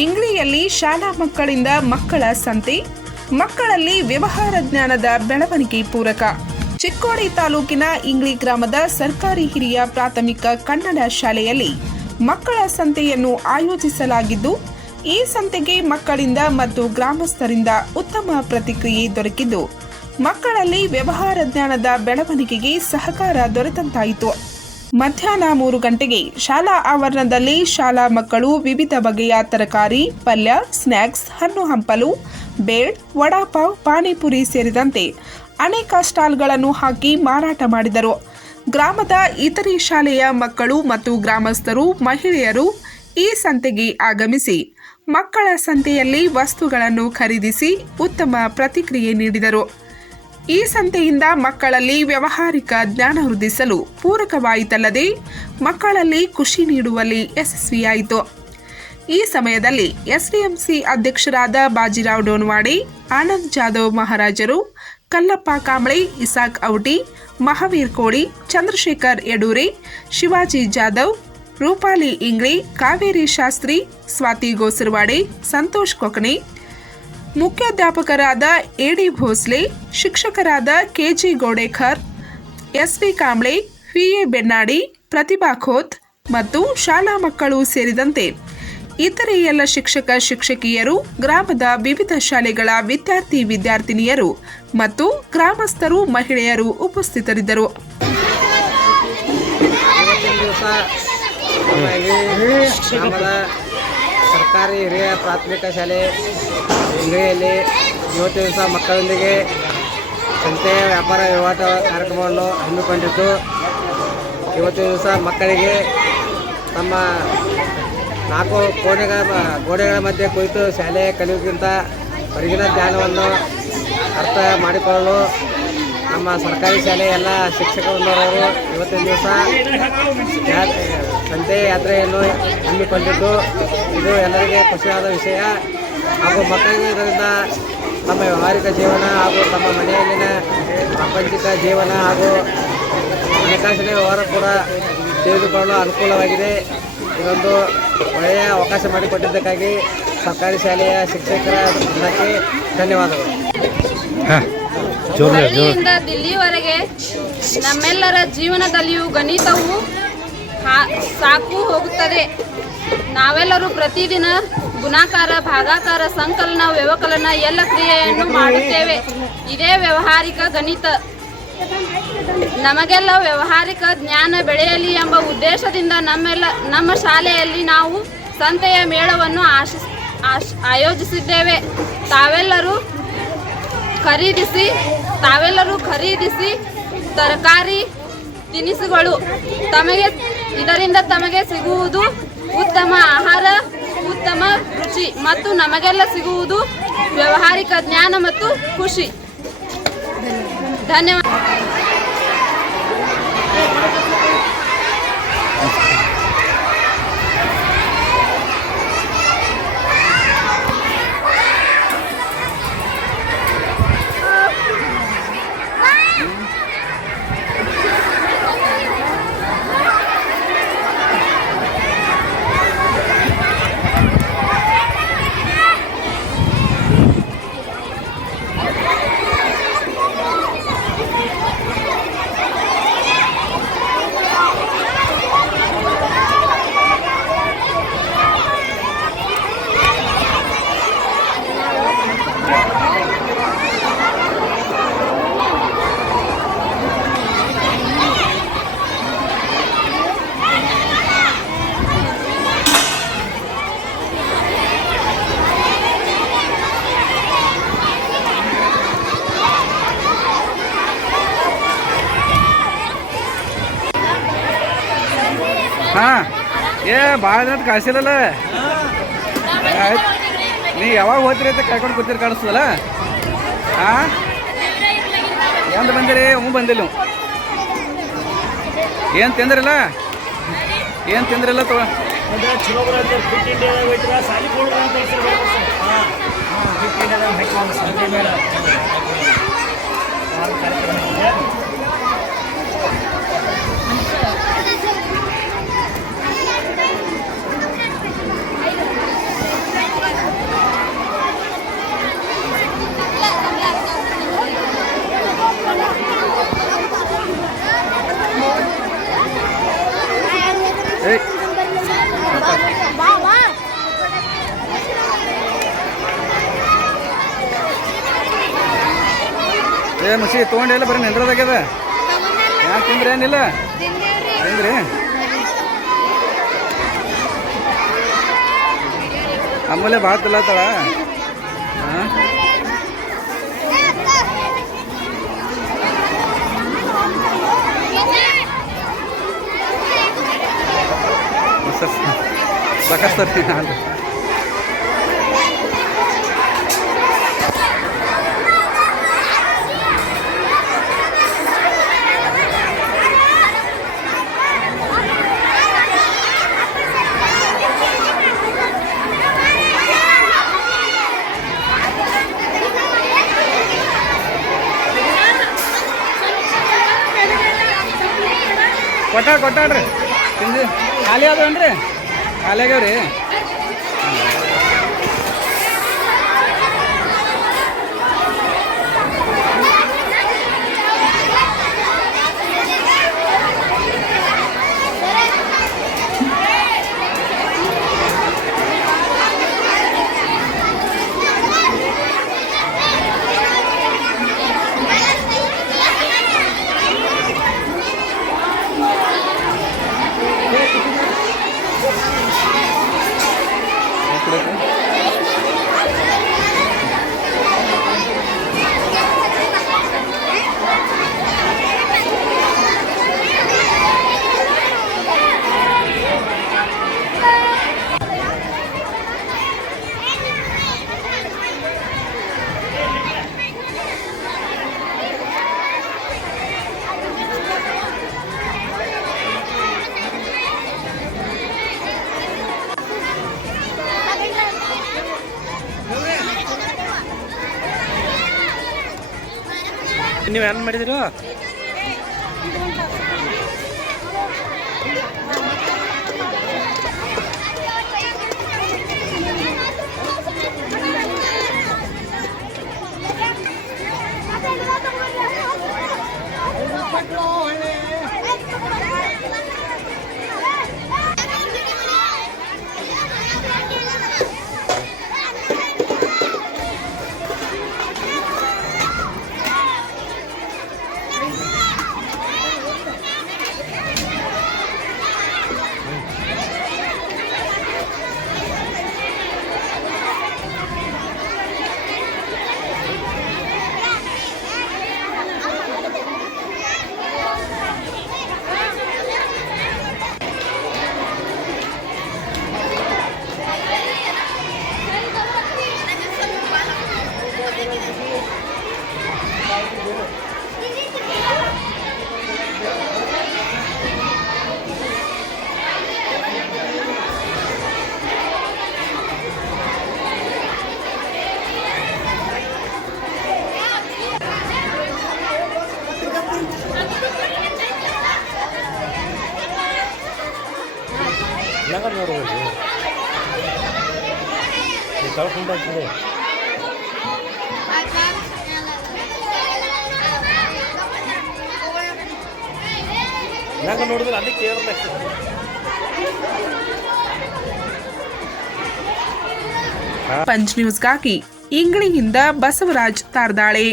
ಇಂಗ್ಲಿಯಲ್ಲಿ ಶಾಲಾ ಮಕ್ಕಳಿಂದ ಮಕ್ಕಳ ಸಂತೆ, ಮಕ್ಕಳಲ್ಲಿ ವ್ಯವಹಾರ ಜ್ಞಾನದ ಬೆಳವಣಿಗೆ ಪೂರಕ. ಚಿಕ್ಕೋಡಿ ತಾಲೂಕಿನ ಇಂಗ್ಲಿ ಗ್ರಾಮದ ಸರ್ಕಾರಿ ಹಿರಿಯ ಪ್ರಾಥಮಿಕ ಕನ್ನಡ ಶಾಲೆಯಲ್ಲಿ ಮಕ್ಕಳ ಸಂತೆಯನ್ನು ಆಯೋಜಿಸಲಾಗಿದ್ದು, ಈ ಸಂತೆಗೆ ಮಕ್ಕಳಿಂದ ಮತ್ತು ಗ್ರಾಮಸ್ಥರಿಂದ ಉತ್ತಮ ಪ್ರತಿಕ್ರಿಯೆ ದೊರಕಿದ್ದು, ಮಕ್ಕಳಲ್ಲಿ ವ್ಯವಹಾರ ಜ್ಞಾನದ ಬೆಳವಣಿಗೆಗೆ ಸಹಕಾರ ದೊರೆತಂತಾಯಿತು. ಮಧ್ಯಾಹ್ನ 3 ಗಂಟೆಗೆ ಶಾಲಾ ಆವರಣದಲ್ಲಿ ಶಾಲಾ ಮಕ್ಕಳು ವಿವಿಧ ಬಗೆಯ ತರಕಾರಿ, ಪಲ್ಯ, ಸ್ನ್ಯಾಕ್ಸ್, ಹಣ್ಣು ಹಂಪಲು, ಬೇಡ್, ವಡಾಪಾವ್, ಪಾನಿಪುರಿ ಸೇರಿದಂತೆ ಅನೇಕ ಸ್ಟಾಲ್ಗಳನ್ನು ಹಾಕಿ ಮಾರಾಟ ಮಾಡಿದರು. ಗ್ರಾಮದ ಇತರೆ ಶಾಲೆಯ ಮಕ್ಕಳು ಮತ್ತು ಗ್ರಾಮಸ್ಥರು, ಮಹಿಳೆಯರು ಈ ಸಂತೆಗೆ ಆಗಮಿಸಿ ಮಕ್ಕಳ ಸಂತೆಯಲ್ಲಿ ವಸ್ತುಗಳನ್ನು ಖರೀದಿಸಿ ಉತ್ತಮ ಪ್ರತಿಕ್ರಿಯೆ ನೀಡಿದರು. ಈ ಸಂತೆಯಿಂದ ಮಕ್ಕಳಲ್ಲಿ ವ್ಯಾವಹಾರಿಕ ಜ್ಞಾನ ವೃದ್ಧಿಸಲು ಪೂರಕವಾಯಿತಲ್ಲದೆ ಮಕ್ಕಳಲ್ಲಿ ಖುಷಿ ನೀಡುವಲ್ಲಿ ಯಶಸ್ವಿಯಾಯಿತು. ಈ ಸಮಯದಲ್ಲಿ ಎಸ್ಡಿಎಂಸಿ ಅಧ್ಯಕ್ಷರಾದ ಬಾಜಿರಾವ್ ಡೋನ್ವಾಡೆ, ಆನಂದ್ ಜಾಧವ್ ಮಹಾರಾಜರು, ಕಲ್ಲಪ್ಪ ಕಾಂಬಳೆ, ಇಸಾಕ್ ಔಟಿ, ಮಹಾವೀರ್ ಕೋಳಿ, ಚಂದ್ರಶೇಖರ್ ಯಡೂರೆ, ಶಿವಾಜಿ ಜಾಧವ್, ರೂಪಾಲಿ ಇಂಗ್ಳೆ, ಕಾವೇರಿ ಶಾಸ್ತ್ರಿ, ಸ್ವಾತಿ ಗೋಸರವಾಡೆ, ಸಂತೋಷ್ ಕೊಕನೆ, ಮುಖ್ಯಾಧ್ಯಾಪಕರಾದ ಎಡಿ ಭೋಸ್ಲೆ, ಶಿಕ್ಷಕರಾದ ಕೆಜಿ ಗೋಡೇಕರ್, ಎಸ್ವಿ ಕಾಂಬ್ಳೆ, ವಿಎ ಬೆನ್ನಾಡಿ, ಪ್ರತಿಭಾ ಖೋತ್ ಮತ್ತು ಶಾಲಾ ಮಕ್ಕಳು ಸೇರಿದಂತೆ ಇತರೆ ಎಲ್ಲ ಶಿಕ್ಷಕ ಶಿಕ್ಷಕಿಯರು, ಗ್ರಾಮದ ವಿವಿಧ ಶಾಲೆಗಳ ವಿದ್ಯಾರ್ಥಿ ವಿದ್ಯಾರ್ಥಿನಿಯರು ಮತ್ತು ಗ್ರಾಮಸ್ಥರು, ಮಹಿಳೆಯರು ಉಪಸ್ಥಿತರಿದ್ದರು. ಸರ್ಕಾರಿ ಹಿರಿಯ ಪ್ರಾಥಮಿಕ ಶಾಲೆ ಇಂಗ್ಲಿಯಲ್ಲಿ ಇವತ್ತಿನ ದಿವಸ ಮಕ್ಕಳೊಂದಿಗೆ ಸಂತೆ ವ್ಯಾಪಾರ ವಹಿವಾಟ ಕಾರ್ಯಕ್ರಮವನ್ನು ಹಮ್ಮಿಕೊಂಡಿದ್ದು, ಇವತ್ತಿನ ದಿವಸ ಮಕ್ಕಳಿಗೆ ತಮ್ಮ 4 ಗೋಡೆಗಳ ಮಧ್ಯೆ ಕುಳಿತು ಶಾಲೆ ಕಲಿಯುವುದಕ್ಕಿಂತ ಹೊರಗಿನ ಜ್ಞಾನವನ್ನು ಅರ್ಥ ಮಾಡಿಕೊಳ್ಳಲು ನಮ್ಮ ಸರ್ಕಾರಿ ಶಾಲೆಯ ಎಲ್ಲ ಶಿಕ್ಷಕರವರು ಇವತ್ತಿನ ದಿವಸ ಸಂತೆ ಯಾತ್ರೆಯನ್ನು ಹಮ್ಮಿಕೊಂಡಿದ್ದು, ಇದು ಎಲ್ಲರಿಗೆ ಖುಷಿಯಾದ ವಿಷಯ. ಹಾಗೂ ಮಕ್ಕಳಿಗೆ ಇದರಿಂದ ತಮ್ಮ ವ್ಯಾವಹಾರಿಕ ಜೀವನ ಹಾಗೂ ತಮ್ಮ ಮನೆಯಲ್ಲಿನ ಪ್ರಾಪಂಚಿಕ ಜೀವನ ಹಾಗೂ ಹಣಕಾಸಿನ ವ್ಯವಹಾರ ಕೂಡ ತಿಳಿದುಕೊಳ್ಳಲು ಅನುಕೂಲವಾಗಿದೆ. ಇದೊಂದು ಒಳ್ಳೆಯ ಅವಕಾಶ ಮಾಡಿಕೊಟ್ಟಿದ್ದಕ್ಕಾಗಿ ಸರ್ಕಾರಿ ಶಾಲೆಯ ಶಿಕ್ಷಕರ ತಂಡಕ್ಕೆ ಧನ್ಯವಾದಗಳು. ಹಳ್ಳಿಯಿಂದ ದಿಲ್ಲಿವರೆಗೆ ನಮ್ಮೆಲ್ಲರ ಜೀವನದಲ್ಲಿಯೂ ಗಣಿತವು ಸಾಕು ಹೋಗುತ್ತದೆ. ನಾವೆಲ್ಲರೂ ಪ್ರತಿದಿನ ಗುಣಾಕಾರ, ಭಾಗಾಕಾರ, ಸಂಕಲನ, ವ್ಯವಕಲನ ಎಲ್ಲ ಕ್ರಿಯೆಯನ್ನು ಮಾಡುತ್ತೇವೆ. ಇದೇ ವ್ಯಾವಹಾರಿಕ ಗಣಿತ. ನಮಗೆಲ್ಲ ವ್ಯಾವಹಾರಿಕ ಜ್ಞಾನ ಬೆಳೆಯಲಿ ಎಂಬ ಉದ್ದೇಶದಿಂದ ನಮ್ಮ ಶಾಲೆಯಲ್ಲಿ ನಾವು ಸಂತೆಯ ಮೇಳವನ್ನು ಆಯೋಜಿಸಿದ್ದೇವೆ. ತಾವೆಲ್ಲರೂ ಖರೀದಿಸಿ ತರಕಾರಿ ತಿನಿಸುಗಳು ಇದರಿಂದ ತಮಗೆ ಸಿಗುವುದು ಉತ್ತಮ ಆಹಾರ, ಉತ್ತಮ ರುಚಿ ಮತ್ತು ನಮಗೆಲ್ಲ ಸಿಗುವುದು ವ್ಯಾವಹಾರಿಕ ಜ್ಞಾನ ಮತ್ತು ಖುಷಿ. ಧನ್ಯವಾದ. ಭಾಳ ದಿನ ಕಳ್ಸಿಲ್ಲಲ್ಲ. ಆಯ್ತು, ನೀ ಯಾವಾಗ ಹೋಗ್ತೀರಿ ಅಂತ ಕರ್ಕೊಂಡು ಕೂತಿರಿ ಕಾಣಿಸ್ತದಲ್ಲ. ಎಂದು ಬಂದಿರಿ? ಬಂದಿಲ್ಲ. ಏನು ತಿಂದ್ರಿಲ್ಲ? ತಗೋ. ಚಲೋ ಬರೋದು ಫಿಟ್ ಇಂಡಿಯಾದಾಗ ಹೋಯ್ತಿರ ಸಾಲಿ ಕೊಡೋದು ಅಂತ ಹೇಳ್ತಾರೆ. ಫಿಟ್ ಇಂಡಿಯಾದಾಗ ಹಾಕಿ ಸಂತೆ ಮೇಳ ಕಾರ್ಯಕ್ರಮ ಏಯ್ ಏ ಮುಸಿ ತೊಗೊಂಡಿಲ್ಲ ಬರೀ ನಿಂದ್ರದಾಗ್ಯದ ಯಾಕೆ ತಿಂದ್ರಿ ಏನಿಲ್ಲ ತಿಂದ್ರಿ ಆಮೇಲೆ ಭಾಳ ತಿಲ್ಲತ್ತಾಳ ಹಾಂ ಸಾಕಷ್ಟು ಹಾಂ ಕೊಟ್ಟಾಡ್ರಿ ತಿಂದು ಖಾಲಿ ಅದೇನ್ರಿ ಖಾಲಿ ಆಗ್ಯಾವ್ರಿ ನೀವು ಏನು ಮಾಡಿದಿರು ನೋಡ್ಬೋದು ಕಳ್ಕೊಂಡಾಗ್ತದೆ ನಂಗೆ ನೋಡಿದ್ರೆ ಅಲ್ಲಿ ಕೇಳಬೇಕು. ಪಂಚ್ ನ್ಯೂಸ್ಗಾಗಿ ಇಂಗಳಿಯಿಂದ ಬಸವರಾಜ್ ತಾರ್ದಾಳೆ.